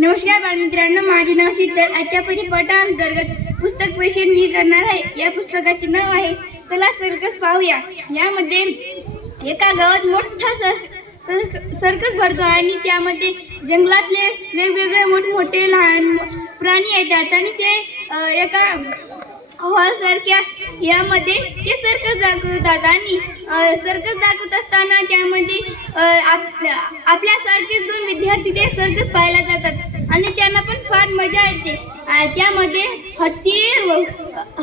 नमस्कार बालमित्रांनो माझे नाव शीतल. आजच्या परिपटांतर्गत पुस्तक पेशन मी करणार आहे. या पुस्तकाचे नाव आहे चला सर्कस पाहूया. यामध्ये एका गावात मोठा सर सर्कस भरतो आणि त्यामध्ये जंगलातले वेगवेगळे मोठमोठे लहान प्राणी येतात आणि ते एका हॉल सारख्या यामध्ये ते सर्कस दाखवतात आणि सर्कस दाखवत असताना त्यामध्ये आपल्या आपल्यासारखे दोन विद्यार्थी ते सर्कस पाहायला जातात आणि त्यांना पण फार मजा येते. त्यामध्ये हत्ती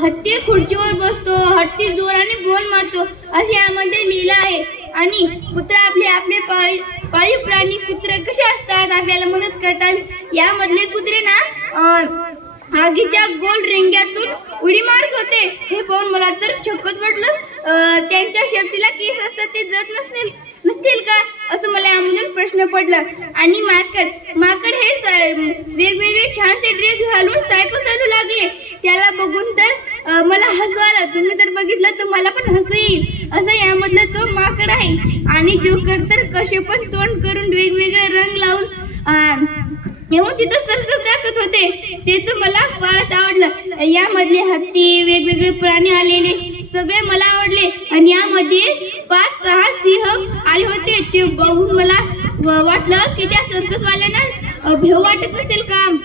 हत्ती खुर्चीवर बसतो हत्ती जोराने बोल मारतो असे यामध्ये लिहिलं आहे. आणि कुत्रा आपले आपले पाळीव पाळीव प्राणी कुत्रे कसे असतात आपल्याला मदत करतात? यामधले कुत्रे ना आगीच्या गोल रिंग्यातून उडी मारत होते. हे पाहून मला तर चक्कच वाटलं. त्यांच्या शेपटीला केस असतात ते जत नसतील नसतील का? असं मला यामधून प्रश्न पडला. आणि माकड माकड हे स- वेगवेगळे छानसे ड्रेस घालून सायकल चालू लागले. त्याला बघून तर मला हसू आलं. तुम्ही तर बघितलं तर मला पण हसू येईल. असं यामधला तो माकड आहे. आणि जोकर तर कसे पण तोंड करून वेगवेगळे रंग लावून अं, तिथं सर्कस दाखवत होते. ते तर मला फारच आवडलं. यामधले हत्ती वेगवेगळे प्राणी आलेले सगळे मला आवडले. आणि यामध्ये पाच सहा सिंह आले होते. ते बघून मला वाटलं की त्या सर्कसवाल्यांना भेव वाटत नसेल का?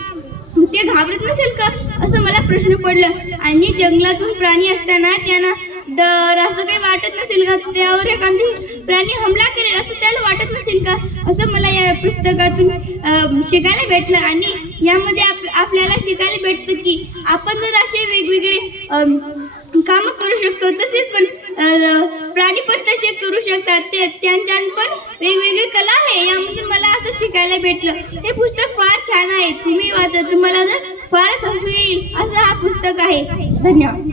ते घाबरत नसेल का? असं मला प्रश्न पडलं. आणि जंगलातून प्राणी असताना त्यांना डर असं काही वाट नसेल का? त्यावर एखादी प्राणी हमला करेल असं त्याला वाटत नसेल का? असं मला या पुस्तकातून शिकायला भेटलं. आणि यामध्ये आप आपल्याला शिकायला भेटतं की आपण जर असे वेगवेगळे कामं करू शकतो तसेच पण प्राणी पण तसे करू शकतात. ते त्यांच्या पण वेगवेगळी कला आहे. यामध्ये मला असं शिकायला भेटलं. हे पुस्तक फार छान आहे. तुम्ही वाचा. तुम्हाला जर फारच हसू येईल असं हा पुस्तक आहे. धन्यवाद.